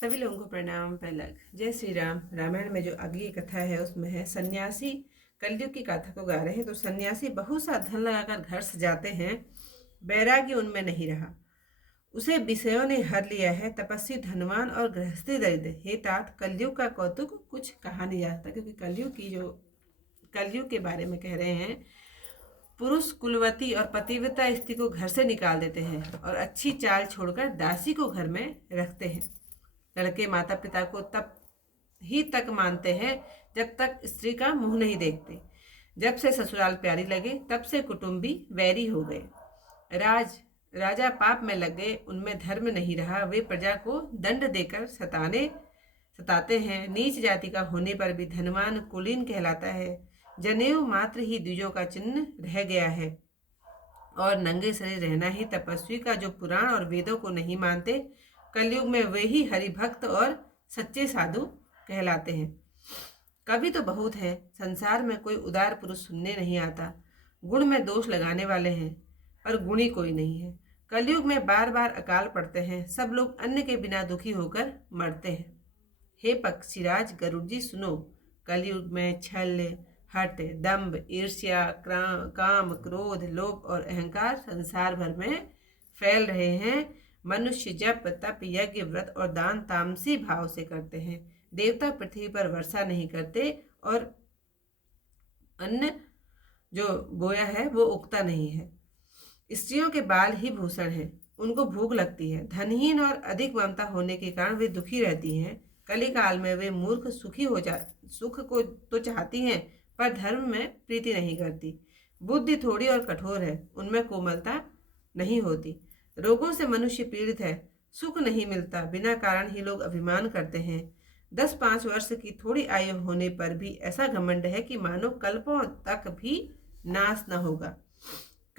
सभी लोगों को प्रणाम। पहलक जय श्री राम। रामायण में जो आगे की कथा है उसमें है सन्यासी कलयुग की कथा को गा रहे हैं। तो सन्यासी बहुत सा धन लगाकर घर सजाते हैं, बैरागी उनमें नहीं रहा। उसे विषयों ने हर लिया है। तपस्वी धनवान और गृहस्थी दरिद्र। हे तात, कलयुग का कौतुक कुछ कहा नहीं जाता, क्योंकि कलयुग के बारे में कह रहे हैं। पुरुष कुलवती और पतिव्रता स्त्री को घर से निकाल देते हैं और अच्छी चाल छोड़कर दासी को घर में रखते हैं। लड़के माता पिता को तब ही तक मानते हैं जब तक स्त्री का मुंह नहीं देखते। जब से ससुराल प्यारी लगे तब से कुटुंबी वैरी हो गए। राजा पाप में लग गए, उनमें धर्म नहीं रहा। वे प्रजा को दंड देकर सताते हैं। नीच जाति का होने पर भी धनवान कुलीन कहलाता है। जनेऊ मात्र ही द्विजों का चिन्ह रह गया है और नंगे शरीर रहना ही तपस्वी का, जो पुराण और वेदों को नहीं मानते। कलयुग में वे ही हरिभक्त और सच्चे साधु कहलाते हैं। कवि तो बहुत है, संसार में कोई उदार पुरुष सुनने नहीं आता। गुण में दोष लगाने वाले हैं पर गुणी कोई नहीं है। कलयुग में बार बार अकाल पड़ते हैं, सब लोग अन्न के बिना दुखी होकर मरते हैं। हे पक्षीराज गरुड़ जी सुनो, कलयुग में छल, हट, दंभ, ईर्ष्या, काम, क्रोध, लोभ और अहंकार संसार भर में फैल रहे हैं। मनुष्य जप तप यज्ञ व्रत और दान तामसी भाव से करते हैं। देवता पृथ्वी पर वर्षा नहीं करते और अन्न जो बोया है वो उगता नहीं है। स्त्रियों के बाल ही भूषण हैं, उनको भूख लगती है। धनहीन और अधिक ममता होने के कारण वे दुखी रहती हैं। कलिकाल में वे मूर्ख सुख को तो चाहती हैं पर धर्म में प्रीति नहीं करती। बुद्धि थोड़ी और कठोर है, उनमें कोमलता नहीं होती। रोगों से मनुष्य पीड़ित है, सुख नहीं मिलता। बिना कारण ही लोग अभिमान करते हैं। 10-5 वर्ष की थोड़ी आयु होने पर भी ऐसा घमंड है कि मानो कल्पों तक भी नाश न होगा।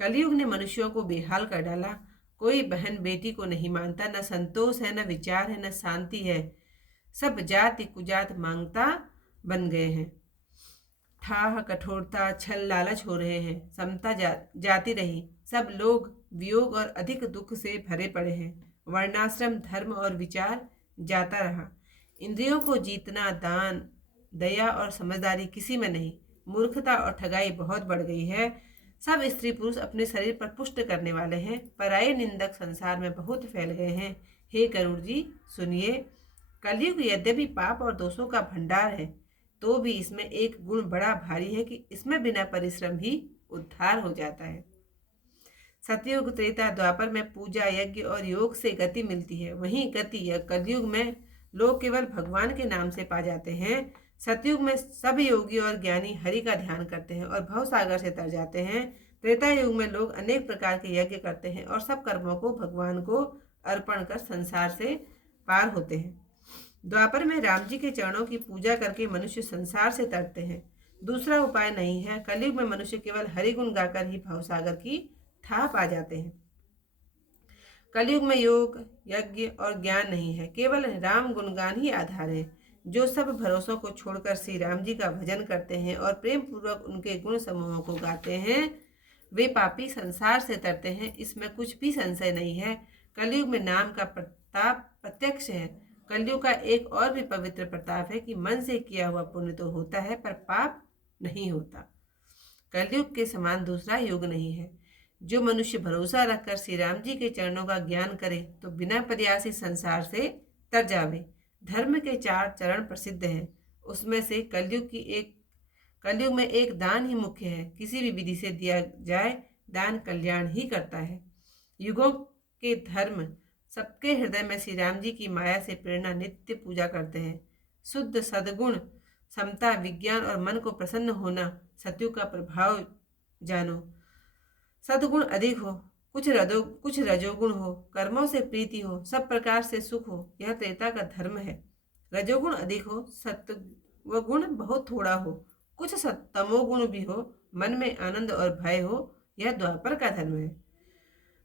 कलयुग ने मनुष्यों को बेहाल कर डाला। कोई बहन बेटी को नहीं मानता, न संतोष है, न विचार है, न शांति है। सब जाति कुजात मांगता बन गए हैं। ठाह, कठोरता, छल, लालच हो रहे हैं। समता जाती रही। सब लोग वियोग और अधिक दुख से भरे पड़े हैं। वर्णाश्रम, धर्म और विचार जाता रहा। इंद्रियों को जीतना, दान, दया और समझदारी किसी में नहीं। मूर्खता और ठगाई बहुत बढ़ गई है। सब स्त्री पुरुष अपने शरीर पर पुष्ट करने वाले हैं। पराये निंदक संसार में बहुत फैल गए हैं। हे गरुड़ जी सुनिए, कलयुग यद्यपि पाप और दोषों का भंडार है, तो भी इसमें एक गुण बड़ा भारी है कि इसमें बिना परिश्रम ही उद्धार हो जाता है। सतयुग, त्रेता, द्वापर में पूजा, यज्ञ और योग से गति मिलती है। वहीं गति या कलयुग में लोग केवल भगवान के नाम से पा जाते हैं। सतयुग में सब योगी और ज्ञानी हरि का ध्यान करते हैं और भव सागर से तर जाते हैं। त्रेता युग में लोग अनेक प्रकार के यज्ञ करते हैं और सब कर्मों को भगवान को अर्पण कर संसार से पार होते हैं। द्वापर में राम जी के चरणों की पूजा करके मनुष्य संसार से तरते हैं। दूसरा उपाय नहीं है। कलयुग में मनुष्य केवल हरि गुण गाकर ही भवसागर की था पा जाते हैं। कलयुग में योग, यज्ञ और ज्ञान नहीं है, केवल राम गुणगान ही आधार है। जो सब भरोसों को छोड़कर श्री राम जी का भजन करते हैं और प्रेम पूर्वक उनके गुण समूहों को गाते हैं, वे पापी संसार से तरते हैं। इसमें कुछ भी संशय नहीं है। कलयुग में नाम का प्रताप प्रत्यक्ष है। कलयुग का एक और भी पवित्र प्रताप है कि मन से किया हुआ पुण्य तो होता है पर पाप नहीं होता। कलयुग के समान दूसरा युग नहीं है। जो मनुष्य भरोसा रखकर श्री राम जी के चरणों का ज्ञान करे तो बिना प्रयास ही संसार से तर जावे। धर्म के 4 चरण प्रसिद्ध हैं, उसमें से कलयुग में एक दान ही मुख्य है। किसी भी विधि से दिया जाए दान कल्याण ही करता है। युगों के धर्म सबके हृदय में श्री राम जी की माया से प्रेरणा नित्य पूजा करते हैं। शुद्ध सद्गुण, समता, विज्ञान और मन को प्रसन्न होना सतयुग का प्रभाव जानो। सद्गुण अधिक हो, कुछ रजोगुण हो, कर्मों से प्रीति हो, सब प्रकार से सुख हो, यह त्रेता का धर्म है। रजोगुण अधिक हो, सत्वगुण बहुत थोड़ा हो, कुछ तमोगुण भी हो, मन में आनंद और भय हो, यह द्वापर का धर्म है।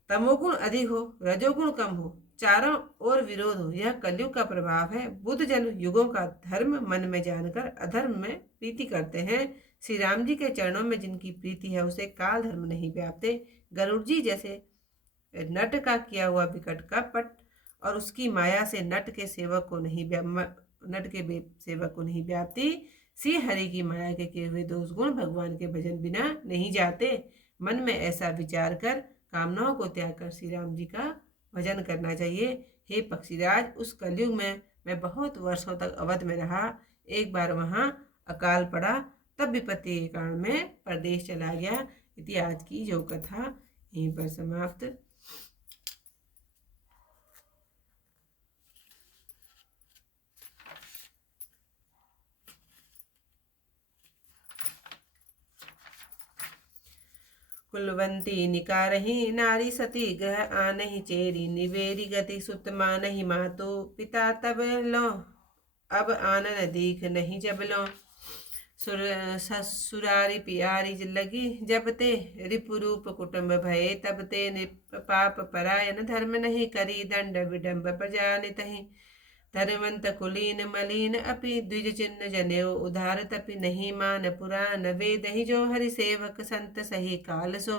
तमोगुण अधिक हो, रजोगुण कम हो, चारों ओर विरोध हो, यह कलयुग का प्रभाव है। बुद्ध जन युगों का धर्म मन में जानकर अधर्म में प्रीति करते हैं। श्री राम जी के चरणों में जिनकी प्रीति है उसे काल धर्म नहीं व्यापते। गरुड़ जी जैसे नट का किया हुआ विकट कपट और उसकी माया से नट के सेवक को नहीं व्याप्ति। श्री हरि की माया के किए हुए दोष गुण भगवान के भजन बिना नहीं जाते। मन में ऐसा विचार कर कामनाओं को त्याग कर श्री राम जी का भजन करना चाहिए। हे पक्षीराज, उस कलयुग में मैं बहुत वर्षों तक अवध में रहा। एक बार वहां अकाल पड़ा, तब विपत्ति के कारण मैं परदेश चला गया। इतिहास की जो कथा यहीं पर समाप्त। कुलवंती निकारही नारी सती ग्रह आनहि चेरी निवेरी गति सुत मानहि मातो पिता तब लो अब आनन दीख नहीं जब लो ससुरारी पियारी लगी जब ते रिपुरूप कुटुंब भये तब ते निप पाप परायन धर्म नहीं करी दंड विडम्ब प्रजा नितहि धर्मवंत कुलीन मलिन अपि द्विज चिन्ह जनेऊ उधार तपि नहीं मान पुराण वेद ही जो हरि सेवक संत सही काल सो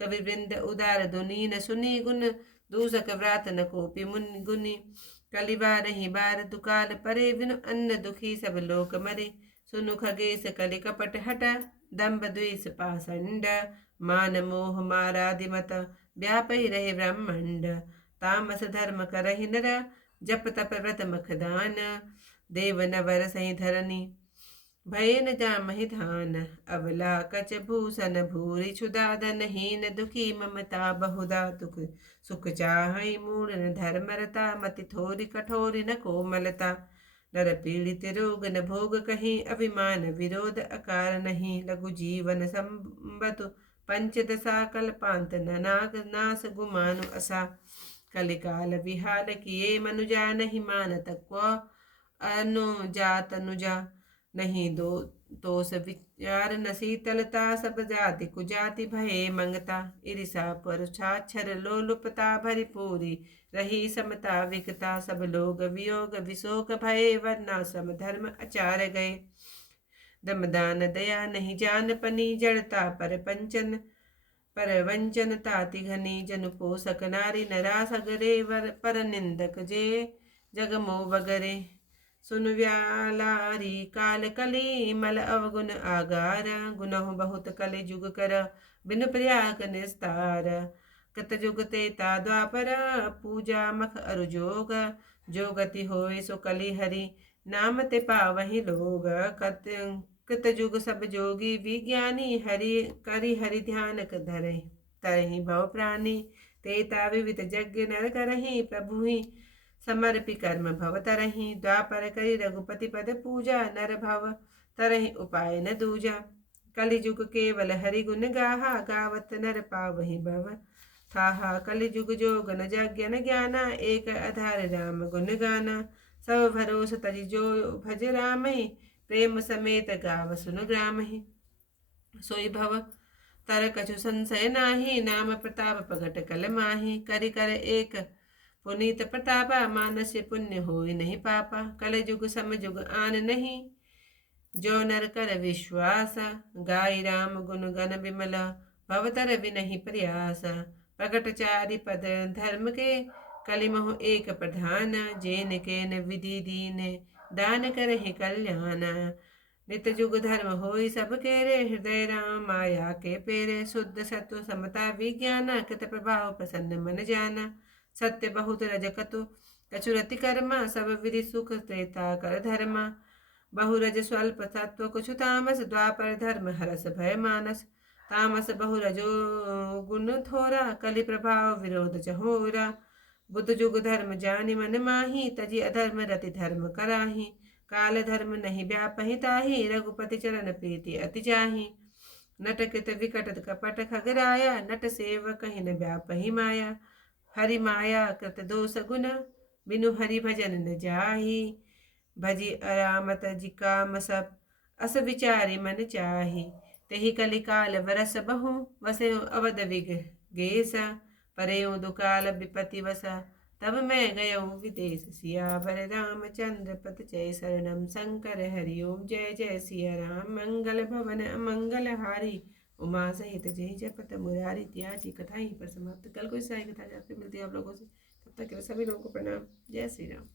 कवि वृंद उदार दुनी न सुनी गुण दूसक व्रात न कोपि मुनि गुनि कलिबार ही बार दुकाल परे बिनु अन्न दुखी सब लोक मरे सुनु खगेश कलि कपट हट दम्भ द्वेष पाषंड मान मोह मारादिमत व्यापी रहे ब्रह्मंड तामस धर्म करहि नर जप तप व्रत मखदान देव नवर सही धरनी भय न जामहि धान अवला कच भूषण भूरि क्षुदादन हीन दुखी ममता बहुधा तुक सुख चाहै मूढ़ धर्मरता मति थोरी कठोरी न कोमलता नर पीड़ित रोग न भोग कहीं अभिमान विरोध अकार नहीं लघु जीवन संबतु पंचदशा कल्पांत नाग नास गुमानु असा कलिकाल विहाल किए मनुजा नहीं मानत क्व अनुजात अनुजा नहीं दो तोष विचार न शीतलता सब जाति कुजाति भये मंगता ईर्षा परुषाक्षर लोलुपता भरी पूरी रही समता विकता सब लोग वियोग विशोक भये वरना सम धर्म आचार गए दमदान दया नहीं जान पनी जड़ता पर पंचन पर वंचन ताति घनी जन पोषक नारी नरा सगरे वर पर निंदक जे जगमो बगरे सुन व्यालारी काल कली मल अवगुण आगार गुनहु बहुत कलि जुग कर बिनु प्रयाग निस्तार कत जुग तेता द्वापर पूजा मख अरु जोग जो गति होय सो कलि हरि नाम ते पावहि लोग कृत जुग सब जोगी विज्ञानी हरि करि हरि ध्यान धरे तरहि भव प्राणी तेता विविध यज्ञ नर करहि प्रभु ही समर्पि कर्म भव तरहि द्वापर करि रघुपति पद पूजा नर भव तरहि उपाय न दूजा कलि जुग केवल हरि गुण गाहा गावत नर पावहि भव ठाहा कलि जुग जोग न यज्ञ न ज्ञाना एक आधार राम गुण गाना सब भरोस तजि जो भज रामहि प्रेम समेत गाव सुन ग्राम ही सोई भव तर कछु संशय नाही नाम प्रताप प्रगट कल माही करि कर एक पुनीत प्रतापा मानस्य पुण्य होय नहीं पापा कल जुग सम जुग आन नहीं जो नर कर विश्वास गाय राम गुण गण विमल भवतर विनहि प्रयास प्रगट चारि पद धर्म के कलिमहु एक प्रधान जेन केन विधि दीन दान करहि कल्याण नित जुग धर्म होई सब केरे हृदय राम माया के पेरे शुद्ध सत्व समता विज्ञान कृत प्रभाव प्रसन्न मन जाना सत्य बहुत रजकतु कछुरति कर्मा सब विधि सुख त्रेता कर धर्मा बहुरज स्वल्प सत्व कुछ तामस द्वापर धर्म हरस भय मानस तामस बहुरजो गुण थोरा कलि प्रभाव विरोध चहोरा बुद्ध जुग धर्म जानि मन माही तजी अधर्म रति धर्म कराही काल धर्म नहीं व्यापहि ताहि रघुपति चरण प्रीति अति जाहि नटकृत विकट कपट खगराया नट सेव कहि न व्यापहि माया हरि माया कृत दोष गुण बिनु हरि भजन न जाहि भजी अरामत जिकाम सब अस विचारी मन चाहि तेहि कलिकाल वरस बहु वसे अवध विग गेसा परेउ दुकाल विपति वसा तब मैं गयऊ विदेश सियावर रामचंद्र पत जय शरणम शंकर हरिओम जय जय सिया राम मंगल भवन मंगल हारी उमा सहित जय जपत मुरारी त्याजी कथा यहीं पर समाप्त। कल कोई साई कथा जाते मिलती है आप लोगों से। तक के लिए सभी लोगों को प्रणाम। जय श्री राम।